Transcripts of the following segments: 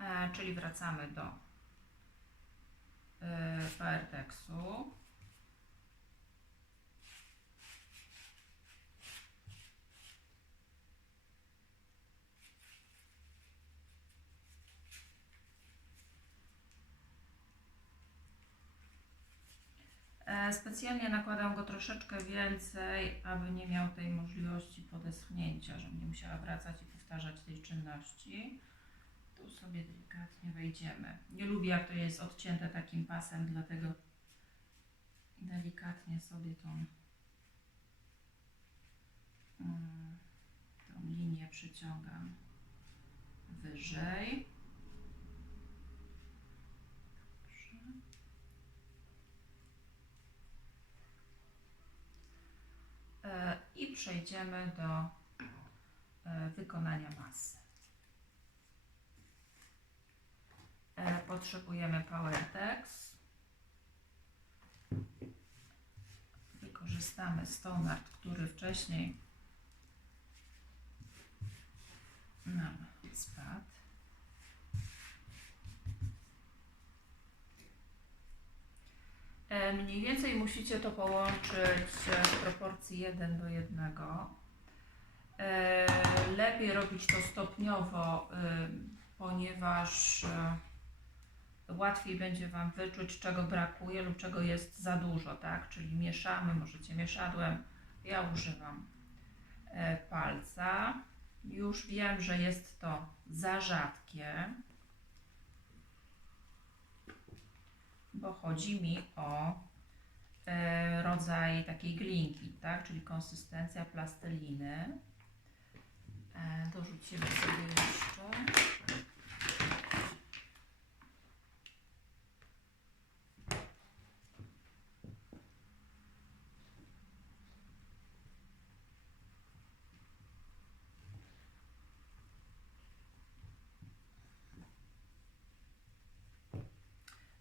E, czyli wracamy do e, Fairtexu. E, Specjalnie nakładam go troszeczkę więcej, aby nie miał tej możliwości podeschnięcia, żebym nie musiała wracać i powtarzać tej czynności. Tu sobie delikatnie wejdziemy. Nie lubię jak to jest odcięte takim pasem, dlatego delikatnie sobie tą, mm, tą linię przyciągam wyżej. E, I przejdziemy do e, wykonania masy. E, Potrzebujemy PowerText. Wykorzystamy Stonart, który wcześniej nam spadł. E, Mniej więcej musicie to połączyć e, w proporcji 1 do 1. E, Lepiej robić to stopniowo, y, ponieważ e, łatwiej będzie Wam wyczuć, czego brakuje lub czego jest za dużo, tak? Czyli mieszamy, możecie mieszadłem. Ja używam e, palca. Już wiem, że jest to za rzadkie, bo chodzi mi o e, rodzaj takiej glinki, tak? Czyli konsystencja plasteliny. E, dorzucimy sobie jeszcze.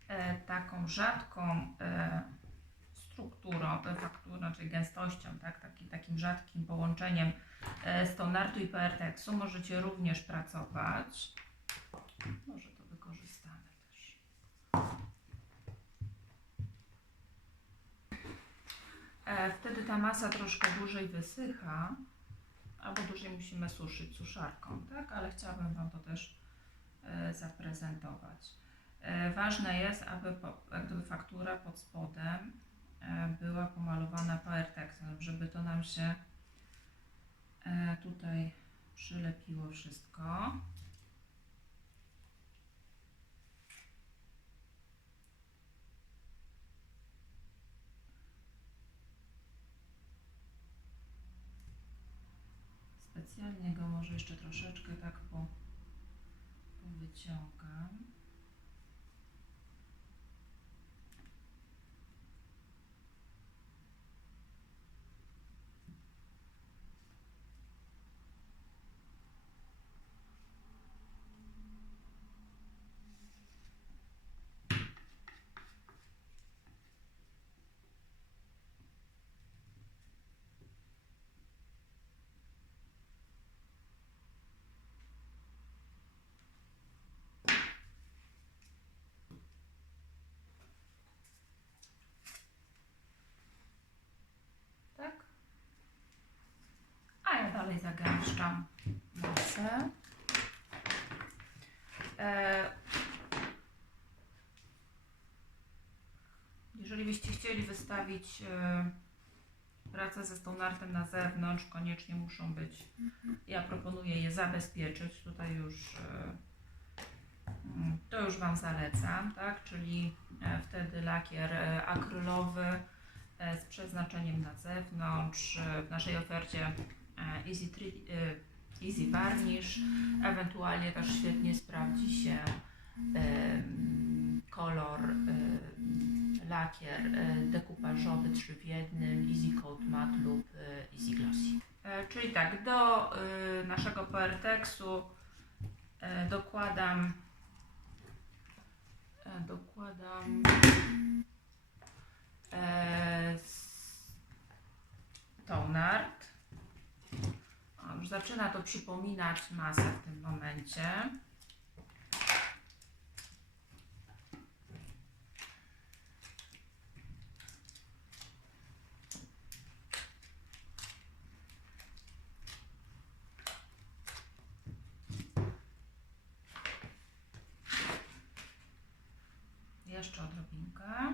e, taką rzadką e, strukturą, e, fakturą, czyli gęstością, tak, taki, takim rzadkim połączeniem e, Stonartu i PRTX-u możecie również pracować. Może to wykorzystamy też. E, wtedy ta masa troszkę dłużej wysycha, albo dłużej musimy suszyć suszarką, tak? Ale chciałabym Wam to też e, zaprezentować. E, Ważne jest, aby gdyby faktura pod spodem e, była pomalowana PowerTexem, żeby to nam się e, tutaj przylepiło wszystko. Specjalnie go może jeszcze troszeczkę tak po, powyciągam. Tak? Zagęszczam masę. E, jeżeli byście chcieli wystawić e, pracę ze stonartem na zewnątrz, koniecznie muszą być. Ja proponuję je zabezpieczyć. Tutaj już e, mm, to już Wam zalecam, tak? Czyli wtedy lakier akrylowy z przeznaczeniem na zewnątrz. W naszej ofercie Easy, Tri- e, Easy Varnish, ewentualnie też świetnie sprawdzi się kolor lakier e, dekupażowy 3 w jednym, Easy Coat Matte lub e, Easy Glossy. E, Czyli tak, do e, naszego PRTX-u e, dokładam e, dokładam e, tonart. Już zaczyna to przypominać masę w tym momencie. Jeszcze odrobinkę,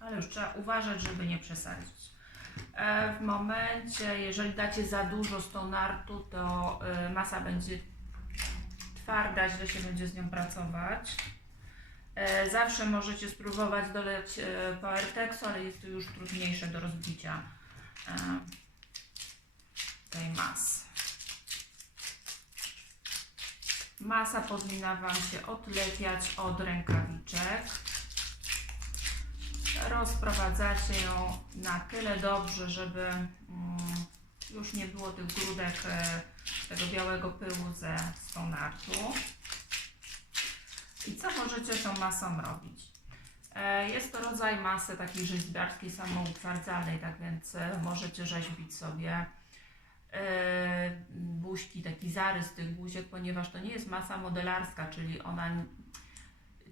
ale już trzeba uważać, żeby nie przesadzić. E, w momencie, jeżeli dacie za dużo stonartu, to e, masa będzie twarda, źle się będzie z nią pracować. E, zawsze możecie spróbować doleć Powertexu, ale jest to już trudniejsze do rozbicia tej masy. Masa powinna Wam się odlepiać od rękawiczek. Rozprowadzacie ją na tyle dobrze, żeby mm, już nie było tych grudek e, tego białego pyłu ze stonartu. I co możecie tą masą robić? E, Jest to rodzaj masy takiej rzeźbiarskiej samoutwardzalnej, tak więc e, możecie rzeźbić sobie buźki, taki zarys tych buziek, ponieważ to nie jest masa modelarska, czyli ona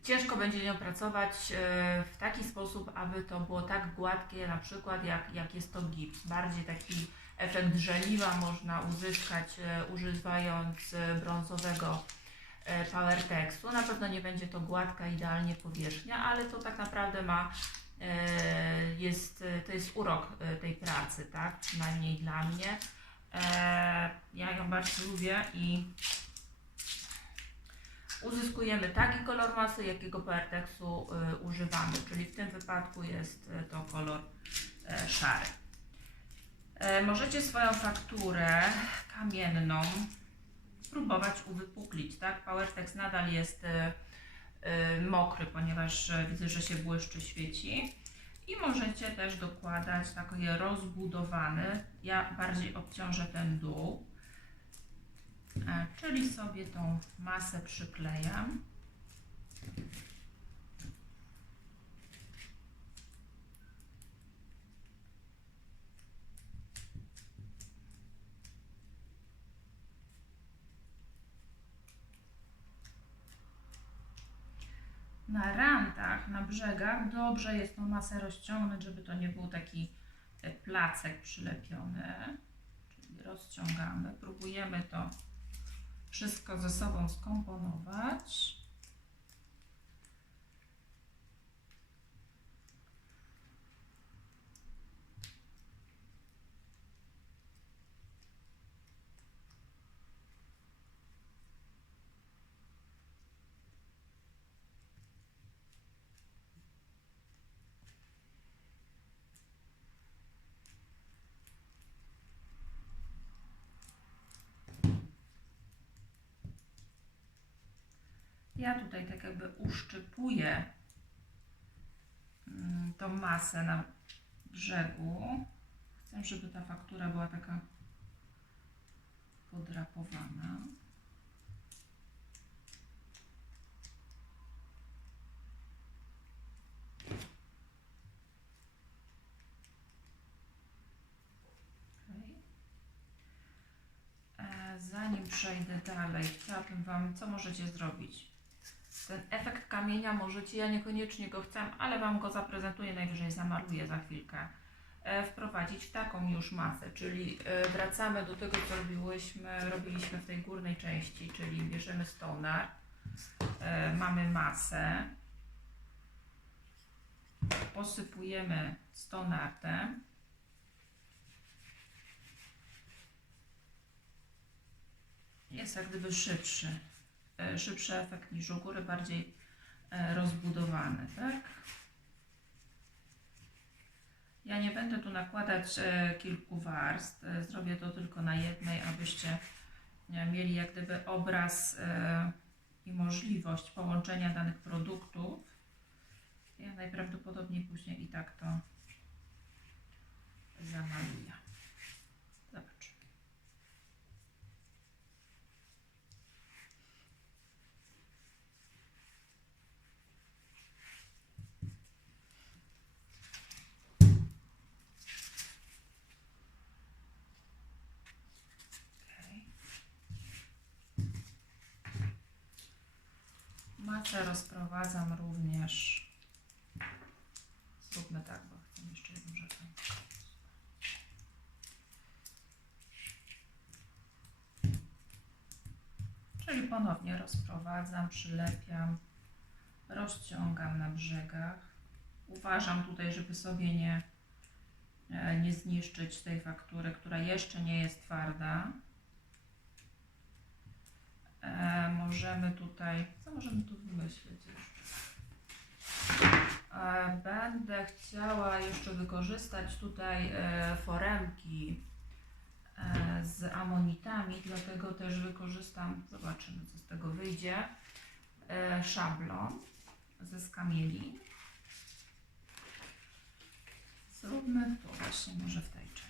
ciężko będzie nią pracować e, w taki sposób, aby to było tak gładkie, na przykład jak, jak jest to gips. Bardziej taki efekt żeliwa można uzyskać e, używając e, brązowego Powertexu. Na pewno nie będzie to gładka, idealnie powierzchnia, ale to tak naprawdę ma jest, to jest urok tej pracy, tak? Przynajmniej dla mnie. Ja ją bardzo lubię i uzyskujemy taki kolor masy, jakiego Powertexu e, używamy, czyli w tym wypadku jest e, to kolor e, szary. Możecie swoją fakturę kamienną spróbować uwypuklić, tak? Powertex nadal jest mokry, ponieważ widzę, że się błyszczy, świeci. I możecie też dokładać taki rozbudowany. Ja bardziej obciążę ten dół, czyli sobie tą masę przyklejam. na rantach, na brzegach dobrze jest tą masę rozciągnąć, żeby to nie był taki placek przylepiony. Czyli rozciągamy, próbujemy to wszystko ze sobą skomponować. Ja tutaj tak jakby uszczypuję mm, tą masę na brzegu. Chcę, żeby ta faktura była taka podrapowana. E, Zanim przejdę dalej, chciałabym Wam, co możecie zrobić? Ten efekt kamienia możecie, ja niekoniecznie go chcę, ale Wam go zaprezentuję, najwyżej zamaluję za chwilkę. E, wprowadzić taką już masę, czyli e, wracamy do tego, co robiłyśmy, robiliśmy w tej górnej części, czyli bierzemy stoner, e, mamy masę, posypujemy stonartem, jest jak gdyby szybszy, szybszy efekt niż u góry, bardziej e, rozbudowany, tak? Ja nie będę tu nakładać e, kilku warstw, e, zrobię to tylko na jednej, abyście e, mieli jak gdyby obraz e, i możliwość połączenia danych produktów. Ja najprawdopodobniej później i tak to zamaluję. Rozprowadzam również. Zróbmy tak, bo chcę jeszcze jedną rzecz. Czyli ponownie rozprowadzam, przylepiam rozciągam na brzegach. Uważam tutaj, żeby sobie nie, e, nie zniszczyć tej faktury, która jeszcze nie jest twarda. E, możemy tutaj, co możemy tu wymyślić jeszcze? E, będę chciała jeszcze wykorzystać tutaj e, foremki z amonitami, dlatego też wykorzystam, zobaczymy co z tego wyjdzie, szablon ze skamieli. Zróbmy to właśnie może w tej części.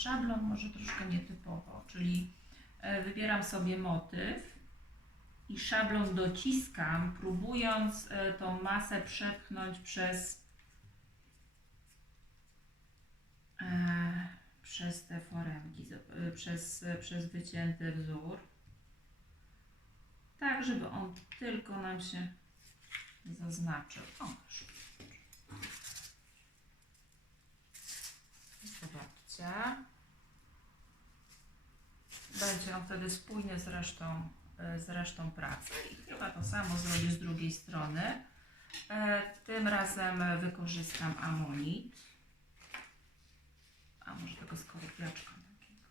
Szablon może troszkę nietypowo, czyli e, wybieram sobie motyw i szablon dociskam, próbując e, tą masę przepchnąć przez e, przez te foremki, przez, przez wycięty wzór, tak żeby on tylko nam się zaznaczył. O, masz. Będzie on wtedy spójny z resztą, e, z resztą pracy i chyba to samo zrobię z drugiej strony. E, Tym razem wykorzystam amonit. A może tego skorupiaczka takiego.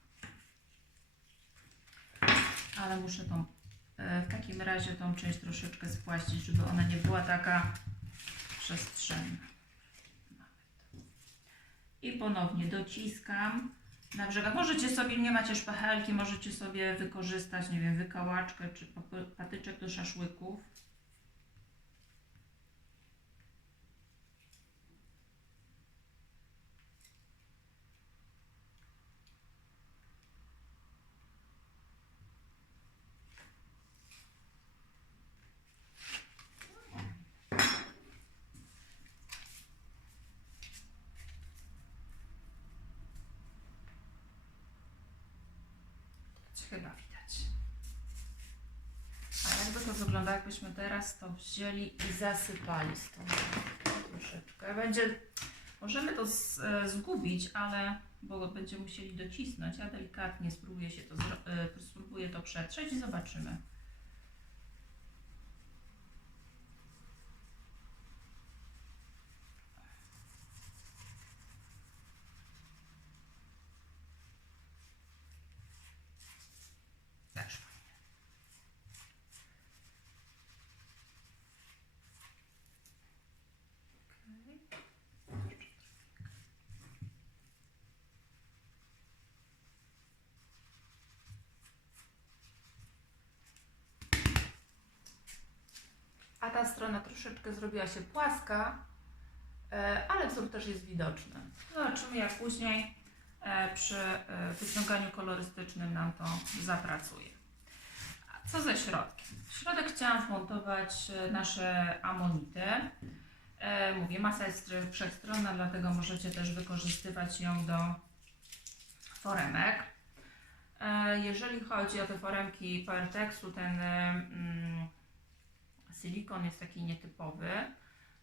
Ale muszę tą, e, w takim razie tą część troszeczkę spłaścić, żeby ona nie była taka przestrzenna. I ponownie dociskam na brzegach. Możecie sobie, nie macie szpachelki, możecie sobie wykorzystać, nie wiem, wykałaczkę czy patyczek do szaszłyków. Chyba widać. A jakby to wygląda, jakbyśmy teraz to wzięli i zasypali z tą troszeczkę. Będzie, możemy to z, e, zgubić, ale bo będziemy musieli docisnąć. Ja delikatnie spróbuję się to, e, spróbuję to przetrzeć i zobaczymy. A ta strona troszeczkę zrobiła się płaska, e, ale wzór też jest widoczny. Zobaczymy jak później e, przy e, wyciąganiu kolorystycznym nam to zapracuje. A co ze środkiem? W środek chciałam wmontować nasze amonity. Mówię, masa jest wszechstronna, dlatego możecie też wykorzystywać ją do foremek. Jeżeli chodzi o te foremki Powertexu, ten mm, silikon jest taki nietypowy,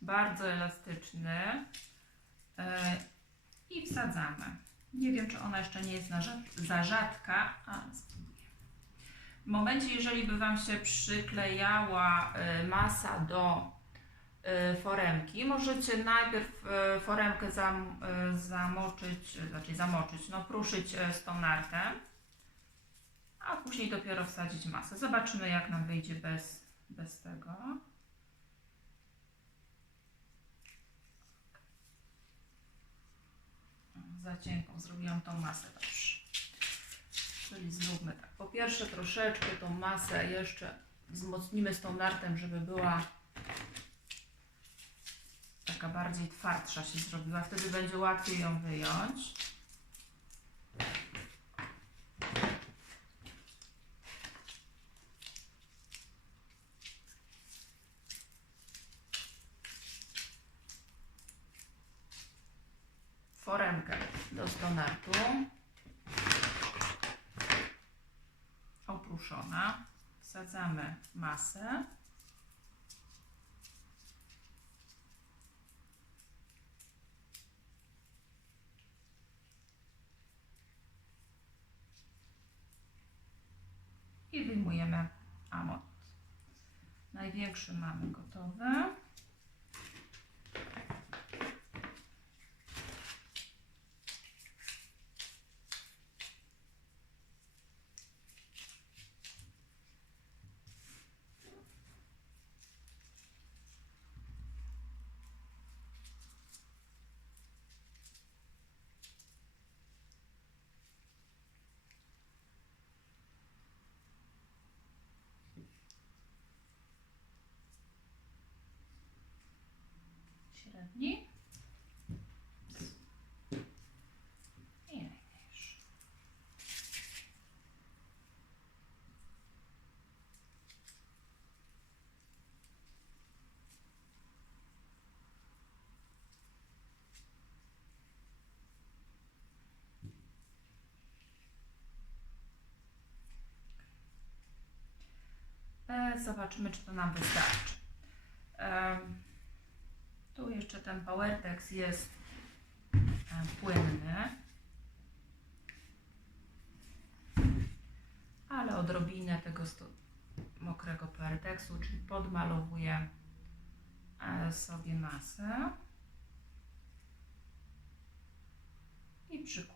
bardzo elastyczny e, i wsadzamy. Nie wiem, czy ona jeszcze nie jest za rzadka, ale spróbuję. W momencie, jeżeli by Wam się przyklejała e, masa do e, foremki, możecie najpierw foremkę zam, zamoczyć, znaczy zamoczyć, no pruszyć e, z tą nartem, a później dopiero wsadzić masę. Zobaczymy, jak nam wyjdzie bez, bez tego. Za cienką zrobiłam tą masę dobrze. Czyli zróbmy tak. Po pierwsze troszeczkę tą masę jeszcze wzmocnimy z tą nartem, żeby była taka bardziej twardsza się zrobiła. Wtedy będzie łatwiej ją wyjąć. Foremkę stonartu. Opruszona. Wsadzamy masę. i wyjmujemy amont. Największy mamy gotowy. Średni. I najmniejszy. E, Zobaczymy, czy to nam wystarczy. Em, tu jeszcze ten Powertex jest e, płynny. Ale odrobinę tego mokrego Powertexu, czyli podmalowuję e, sobie masę i przykładam.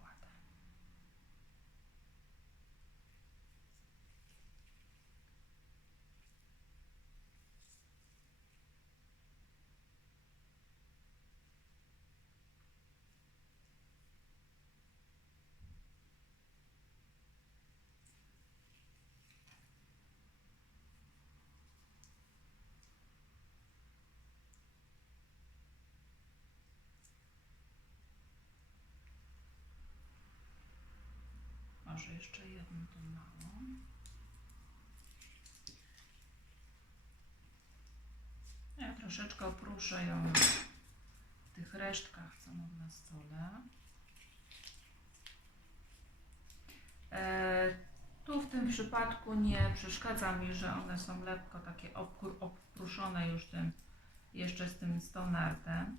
Może jeszcze jedną tą małą. Ja troszeczkę opruszę ją w tych resztkach, co mam na stole. E, tu w tym przypadku nie przeszkadza mi, że one są lekko takie obkruszone już tym, jeszcze z tym stonartem.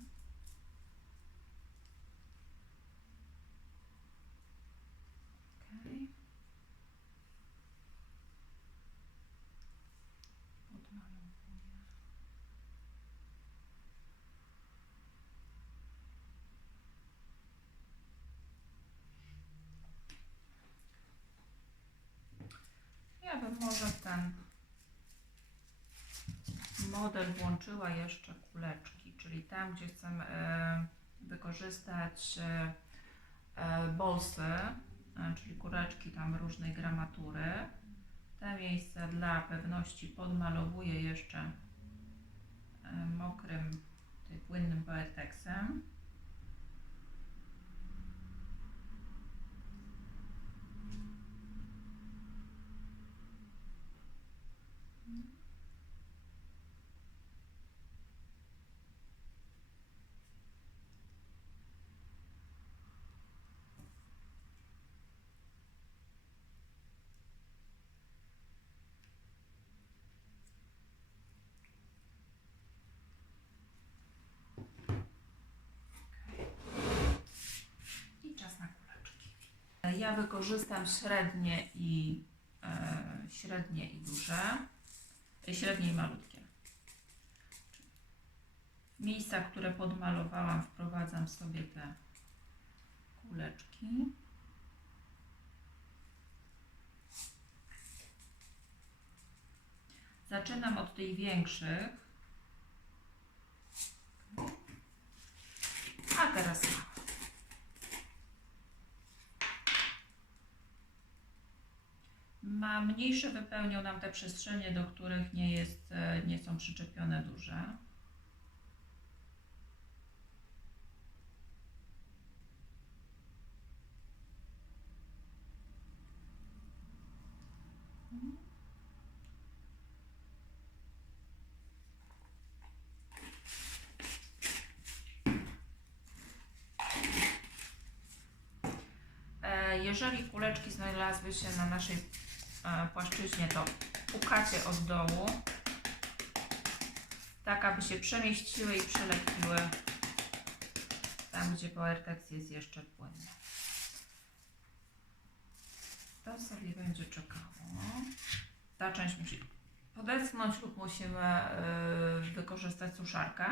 Ja bym może w ten model włączyła jeszcze kuleczki, czyli tam, gdzie chcę e, wykorzystać e, e, bolsy, czyli kureczki tam różnej gramatury. Te miejsce dla pewności podmalowuję jeszcze e, mokrym, płynnym poetexem. I czas na kuleczki. Ja wykorzystam średnie i e, średnie i duże, e, średnie i malutkie. Miejsca, które podmalowałam, wprowadzam sobie te kuleczki. Zaczynam od tych większych. A teraz małe. Ma mniejsze wypełnią nam te przestrzenie, do których nie, jest, e, nie są przyczepione duże. E, Jeżeli kuleczki znalazły się na naszej płaszczyźnie, to pukacie od dołu, tak aby się przemieściły i przylepiły tam, gdzie Powertex jest jeszcze płynny. To sobie będzie czekało. ta część musi podeschnąć lub musimy y, wykorzystać suszarkę.